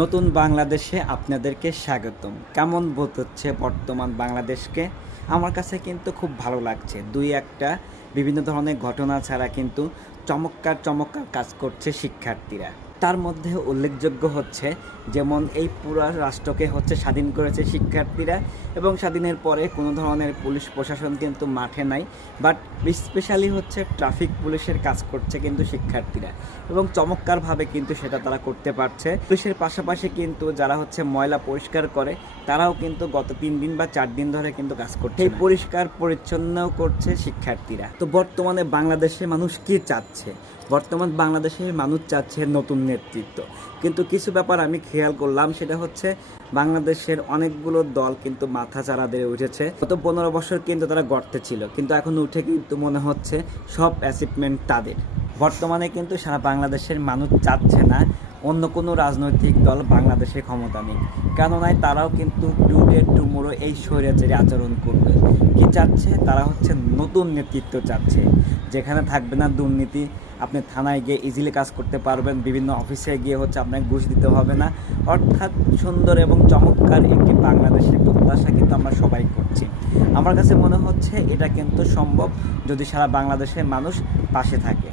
নতুন বাংলাদেশে আপনাদেরকে স্বাগতম। কেমন বোধ হচ্ছে বর্তমান বাংলাদেশকে? আমার কাছে কিন্তু খুব ভালো লাগছে। দুই একটা বিভিন্ন ধরনের ঘটনা ছাড়া কিন্তু চমৎকার চমৎকার কাজ করছে শিক্ষার্থীরা। তার মধ্যে উল্লেখযোগ্য হচ্ছে যেমন এই পুরো রাষ্ট্রকে হচ্ছে স্বাধীন করেছে শিক্ষার্থীরা এবং স্বাধীনের পরে কোনো ধরনের পুলিশ প্রশাসন কিন্তু মাঠে নাই বাট স্পেশালি হচ্ছে ট্রাফিক পুলিশের কাজ করছে কিন্তু শিক্ষার্থীরা এবং চমৎকারভাবে কিন্তু সেটা তারা করতে পারছে। পুলিশের পাশাপাশি কিন্তু যারা হচ্ছে ময়লা পরিষ্কার করে তারাও কিন্তু গত তিন দিন বা চার দিন ধরে কিন্তু কাজ করছে এই পরিষ্কার পরিচ্ছন্নও করছে শিক্ষার্থীরা। তো বর্তমানে বাংলাদেশে মানুষ কি চাচ্ছে? বর্তমান বাংলাদেশের মানুষ চাচ্ছে নতুন নেতৃত্ব। কিন্তু কিছু ব্যাপার আমি খেয়াল করলাম, সেটা হচ্ছে বাংলাদেশের অনেকগুলো দল কিন্তু মাথা চারা দিয়ে উঠেছে। গত পনেরো বছর কিন্তু তারা গর্তে ছিল, কিন্তু এখন উঠে কিন্তু মনে হচ্ছে সব অ্যাচিভমেন্ট তাদের। বর্তমানে কিন্তু সারা বাংলাদেশের মানুষ চাচ্ছে না অন্য কোনো রাজনৈতিক দল বাংলাদেশে ক্ষমতা নেই কেননা তারাও কিন্তু টুডে টুমোরো এই স্বৈরাচারী আচরণ করবে। কি চাচ্ছে? তারা হচ্ছে নতুন নেতৃত্ব চাচ্ছে, যেখানে থাকবে না দুর্নীতি আপনি থানায় গিয়ে ইজিলি কাজ করতে পারবেন, বিভিন্ন অফিসে গিয়ে হচ্ছে আপনাকে ঘুষ দিতে হবে না। অর্থাৎ সুন্দর এবং চমৎকার একটি বাংলাদেশের প্রত্যাশা কিন্তু আমরা সবাই করছি। আমার কাছে মনে হচ্ছে এটা কিন্তু সম্ভব যদি সারা বাংলাদেশের মানুষ পাশে থাকে।